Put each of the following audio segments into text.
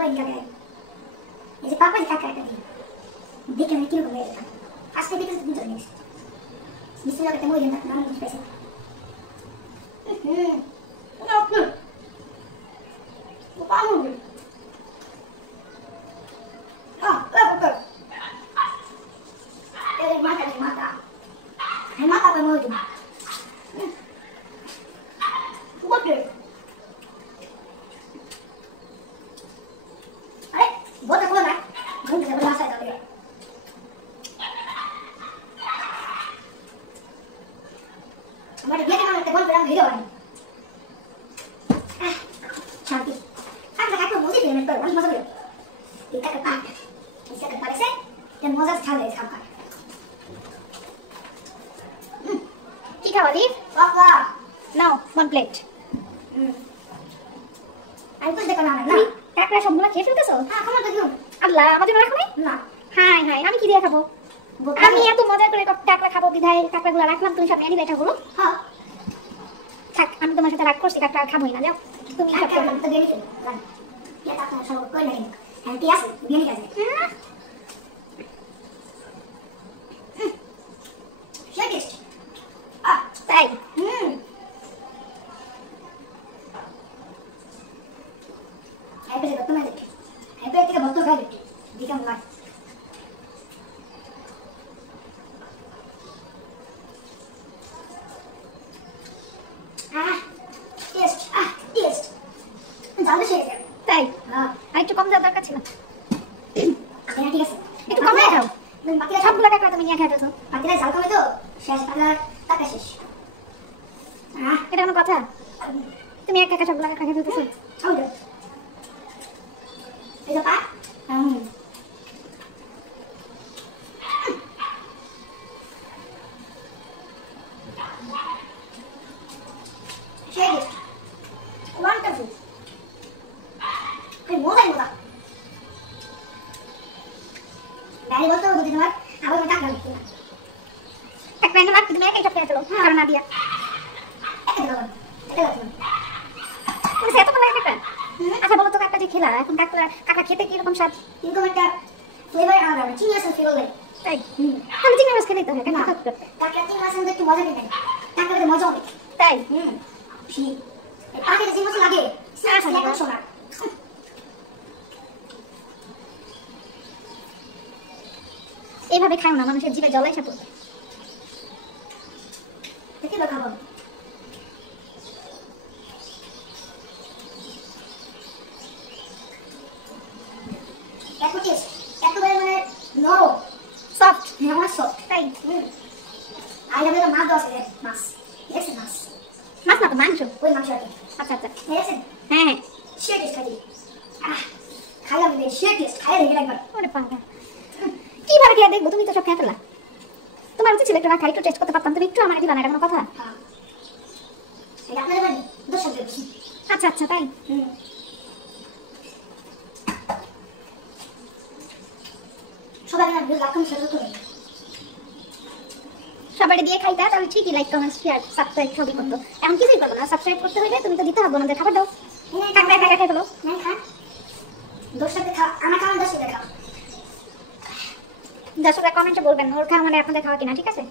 এবার ইনকামে এই যে পাপা কাকা একটা দিই দেখে আমি কিরকম হয়ে যেতাম আজকে দেখে তুমি চলে গেছে বিসমিল্লাহ করতে মই না না কিছু পাইছে mata apa mau itu? Buat deh. Buat aku lah. Mungkin bisa berasa kali ya. Hamaरे dia kan telepon bilang video kan. Cantik. Kan aku mau sih film itu, kan masa dulu. Kita ke park. Bisa ke park sih. Dan mau saya cari sekarang. কি খাও olive? Papa. নাও one plate. আমি তো দেখো না না। কাকড়া সবগুলো খেয়ে ফেলতেছো? হ্যাঁ, খাবার তো দিও। আল্লাহ, আমার জন্য রাখো নাই? না। হাই হাই, আমি কি দিয়ে খাবো? আমি এত মজা করে কাকড়া খাবো বিধায় কাকড়াগুলো রাখলাম, তুমি সব নিয়ে নিবে এটাগুলো? হ্যাঁ। থাক, আমি তোমার সাথে রাগ করছি, কাকড়া খাবোই না, যাও। তুমি সব করো। তো দিয়ে নিতে। Ya tak tahu soal kau lagi. Nanti ya, dia ni kasih. Sedih. তাই Apa sih betul ni? Apa itu betul kali? Dia mulai. Taste. Taste. Jangan sih. তাই হ্যাঁ আর একটু কম দেওয়ার দরকার ছিল। ঠিক আছে একটু কম দিয়ে খাও। বাকিরা সবগুলো কাকড়া তুমি নিয়ে খেয়ে ফেলছো। বাকিরা ঝাল কমে তো শেষ পালার টাকা শেষ এটা কোনো কথা? তুমি এক কাকা সবগুলো কাকড়া খেয়ে ফেলতেছো। হৌদা এই যে পা Shake it. Wonderful. Hey, more than more. Dari botol udah dijual, awal mereka nggak gitu. কাকড়া এনে রাখতে তুমি একাই সব খেয়ে ফেলো, কারণ না দিয়া। Itu dulu. তুমি এত ভালো লাগে কাকড়া? আচ্ছা বলো তো, কাকড়া যে খেলা, এখন কাকড়া খেতে কি রকম স্বাদ? Ini komentar flavor ada, cini asal flavor. তাই তাহলে চিংড়ি মাছ খেলেই তো হয়, কেন না কাকড়া? কাকড়া চিংড়ি মাছ একটু মজা দিতে কাকড়া তো মজা হবে তাই ঠিক এই পাখিতে চিংড়ি মাছ লাগে সারা সারা এখন শোনা এইভাবে খাও না, মানুষের জিভে জল এসে পড়বে। দেখে তো খাবো এত টেস্ট এতবারে মানে নরম সফট আমার সফট তাই আই লাভ মাছ দাও আছে মাছ দেখছেন মাছ মাছ না তো মাংস। ওই মাংস আছে আচ্ছা আচ্ছা দেখছেন হ্যাঁ হ্যাঁ শেয়ার টেস্ট খাই খাইলাম রে শেয়ার টেস্ট খাই দেখে একবার ওরে বাবা, কিভাবে খেয়ে দেখবো? তুমি তো সব খেয়ে ফেলা। তোমার উচিত ছিল একটু রাখা, একটু টেস্ট করতে পারতাম, তুমি একটু আমার দিলা না, এটা কোনো কথা? হ্যাঁ এটা আপনাদের বাড়ি দর্শক দেখছি আচ্ছা আচ্ছা তাই সবাই না ভিডিও লাইক কমেন্ট শেয়ার করতে সবাই দিয়ে খাইতা, তাহলে ঠিকই লাইক কমেন্ট শেয়ার সাবস্ক্রাইব সবই করতো। এখন কিছুই করবো না, সাবস্ক্রাইব করতে হইলে তুমি তো দিতে হবে আমাদের, খাবার দাও। কাকড়া কাকড়া খেয়ে ফেলো। হ্যাঁ দর্শকদের খাওয়া আমার খাওয়া দর্শকদের খাওয়া দর্শকরা কমেন্টে বলবেন ওর খাওয়া মানে আপনাদের খাওয়া কিনা, ঠিক আছে?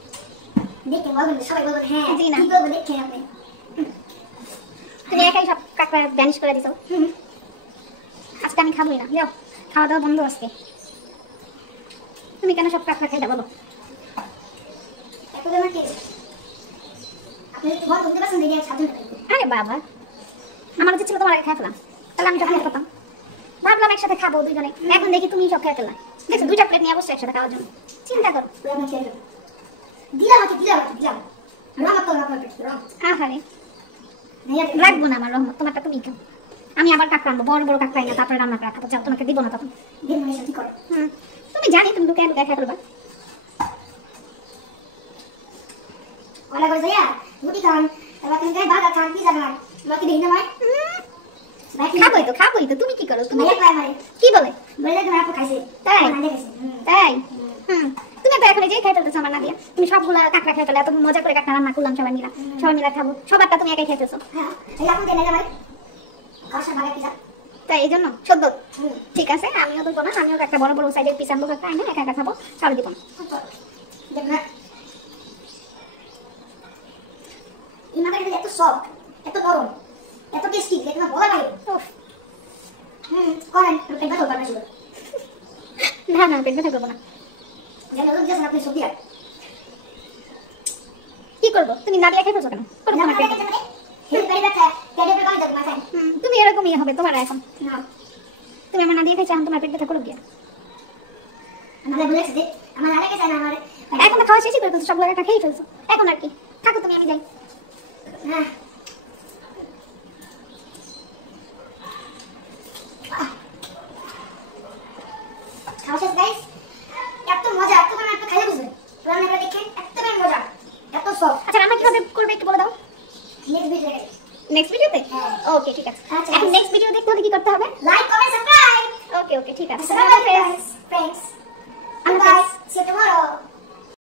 দেখে বলবেন সবাই বলবেন হ্যাঁ জি না। কি বলবেন দেখে আপনি তুমি একাই সব কাকড়া ভ্যানিশ করে দিছো। আজকে আমি খাবোই না, যাও খাওয়া দাওয়া বন্ধ আজকে। তুমি কেন সব কাকড়া খাইটা বলো? এত আমার টেস্ট আপনি যদি বল করতে পারছেন দেখে সাথে আরে বাবা, আমার উচিত ছিল তোমার আগে খেয়ে ফেলাম, তাহলে আমি সব খেয়ে ফেলতাম। ভাবলাম একসাথে খাবো দুজনে, এখন দেখি তুমি সব খেয়ে ফেললা। দেখছো দুইটা প্লেট নিয়ে বসছো একসাথে খাওয়ার জন্য, চিন্তা করো। দিলাম রহমত তো রহমত আহারে লাগবো না আমার রহমত, তোমারটা তুমি খাও। আমি আবার কাকড়া আনবো, বড় বড় কাকড়া এনে তারপরে রান্না করে খাবো। যাও, তোমাকে দিব না তখন। দিন মানে সাথে করে তুমি জানি তুমি লুকায় লুকায় খেয়ে ফেলবা। ওলা করে যাইয়া রুটি খান এবার তুমি গায়ে বাগা খান পিজা খান আমাকে দেখি না ভাই খাবোই তো তুমি কি করো? তুমি ভাইয়া খায় মানে কি বলে বলে দেখো আপু খাইছে তাই? না দেখেছে তাই তুমি তো এখন যেই খাই ফেলতেছো আমার না দিয়া। তুমি সবগুলা কাকড়া খেয়ে ফেলে, এত মজা করে কাকড়া রান্না করলাম সবাই মিলা খাবো, সবারটা তুমি একাই খেতেছো। হ্যাঁ এই আপু দেন না ভাই কাশা ভাগা পিজা তাই এই জন্য সদ্য ঠিক আছে, আমিও তো না, আমিও একটা বড় বড় সাইজের পিস আনবো, একটা এনে একা একা খাবো, ছাড় দিব না। এই মাথাটা এত সফট, এত নরম, এত টেস্টি, দেখে না বলা যায়। করেন পেট ব্যথা করবে শুধু। না না, পেট ব্যথা করবো না। যেন দিয়েছেন আপনি সবজি আর কি করবো, তুমি না দিয়ে খেয়ে ফেলছো কেন? করবো না পেট ব্যথা। তুমি এরকমই হবে তোমার এখন। তুমি আমার না দিয়ে খাইছো, এখন তোমার পেট ব্যথা করো গিয়া। এখন তো খাওয়া শেষই করে ফেলছো, সব জায়গাটা খেয়ে ফেলছো, এখন আর কি, থাকো তুমি, আমি যাই। আচ্ছা রান্না কিভাবে করবে একটু বলে দাও নেক্সট ভিডিওতে। ওকে ঠিক আছে, এখন নেক্সট ভিডিও দেখতে হলে কি করতে হবে? Like comment subscribe. Okay okay ঠিক আছে। আসসালামু আলাইকুম।